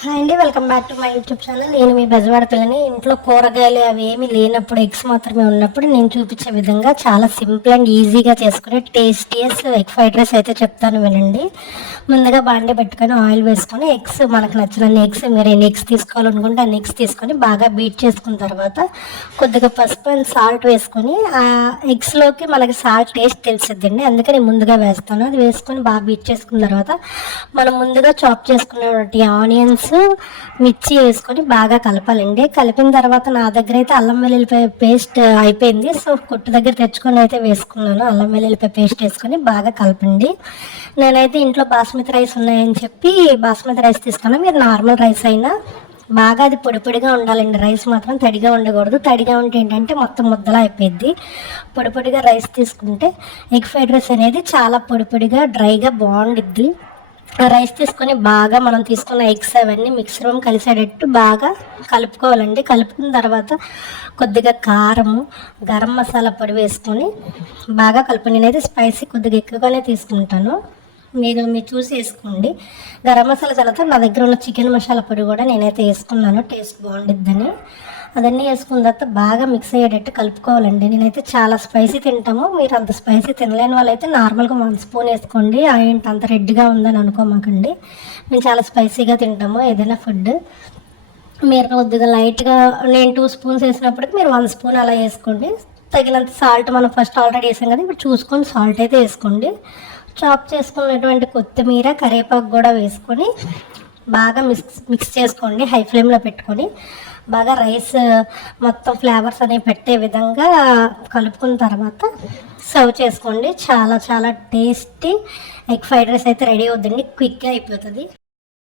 Hi అండి, welcome back to my YouTube channel. నేను మీ బెజవాడ పిల్లని. ఇంట్లో కూరగాయలు అవి ఏమీ లేనప్పుడు, ఎగ్స్ మాత్రమే ఉన్నప్పుడు నేను చూపించే విధంగా చాలా సింపుల్ అండ్ ఈజీగా చేసుకునే టేస్టీయస్ ఎగ్ ఫ్రైడ్ రైస్ అయితే చెప్తాను వినండి. ముందుగా బాండి పెట్టుకొని ఆయిల్ వేసుకొని ఎగ్స్, మనకు నచ్చిన ఎగ్స్, మీరు ఎన్ని ఎగ్స్ తీసుకోవాలనుకుంటే అన్ని ఎగ్స్ తీసుకొని బాగా బీట్ చేసుకున్న తర్వాత కొద్దిగా పసుపు అండ్ సాల్ట్ వేసుకొని ఆ ఎగ్స్లోకి మనకి సాల్ట్ టేస్ట్ తెలిసిద్దండి, అందుకే నేను ముందుగా వేస్తాను. అది వేసుకొని బాగా బీట్ చేసుకున్న తర్వాత మనం ముందుగా చాప్ చేసుకున్నటువంటి ఆనియన్స్, మిర్చి వేసుకొని బాగా కలపాలండి. కలిపిన తర్వాత నా దగ్గర అయితే అల్లం వెల్లుల్లిపాయ పేస్ట్ అయిపోయింది, సో కొట్టు దగ్గర తెచ్చుకొని అయితే వేసుకున్నాను. అల్లం వెల్లుల్లిపాయ పేస్ట్ వేసుకొని బాగా కలపండి. నేనైతే ఇంట్లో బాస్మతి రైస్ ఉన్నాయని చెప్పి బాస్మతి రైస్ తీసుకున్నాను. మీరు నార్మల్ రైస్ అయినా బాగా అది పొడి పొడిగా ఉండాలండి. రైస్ మాత్రం తడిగా ఉండకూడదు. తడిగా ఉంటే ఏంటంటే మొత్తం ముద్దలా అయిపోయింది. పొడి పొడిగా రైస్ తీసుకుంటే ఎగ్ ఫ్రైడ్ రైస్ అనేది చాలా పొడి పొడిగా డ్రైగా బాగుండిద్ది. రైస్ తీసుకొని బాగా మనం తీసుకున్న ఎగ్స్ అవన్నీ మిక్సర్ కలిసేటట్టు బాగా కలుపుకోవాలండి. కలుపుకున్న తర్వాత కొద్దిగా కారము, గరం మసాలా పొడి వేసుకొని బాగా కలుపు. నేనైతే స్పైసీ కొద్దిగా ఎక్కువగానే తీసుకుంటాను, మీరు చూసి వేసుకోండి. గరం మసాలా తర్వాత నా దగ్గర ఉన్న చికెన్ మసాలా పొడి కూడా నేనైతే వేసుకున్నాను, టేస్ట్ బాగుండిద్దని. అదన్నీ వేసుకున్న తర్వాత బాగా మిక్స్ అయ్యేటట్టు కలుపుకోవాలండి. నేనైతే చాలా స్పైసీ తింటాము, మీరు అంత స్పైసీ తినలేని వాళ్ళైతే నార్మల్గా 1 స్పూన్ వేసుకోండి. ఏంటి అంత రెడ్గా ఉందని అనుకోమాకండి, మేము చాలా స్పైసీగా తింటాము ఏదైనా ఫుడ్. మీరు కొద్దిగా లైట్గా, నేను 2 స్పూన్స్ వేసినప్పటికి మీరు 1 స్పూన్ అలా వేసుకోండి. తగినంత సాల్ట్ మనం ఫస్ట్ ఆల్రెడీ వేసాం కదా, ఇప్పుడు చూసుకొని సాల్ట్ అయితే వేసుకోండి. చాప్ చేసుకున్నటువంటి కొత్తిమీర, కరివేపాకు కూడా వేసుకొని బాగా మిక్స్ చేసుకోండి. హై ఫ్లేమ్లో పెట్టుకొని బాగా రైస్ మొత్తం ఫ్లేవర్స్ అనేవి పెట్టే విధంగా కలుపుకున్న తర్వాత సర్వ్ చేసుకోండి. చాలా చాలా టేస్టీ ఎగ్ ఫ్రైడ్ రైస్ అయితే రెడీ అవుతుందండి, క్విక్గా అయిపోతుంది.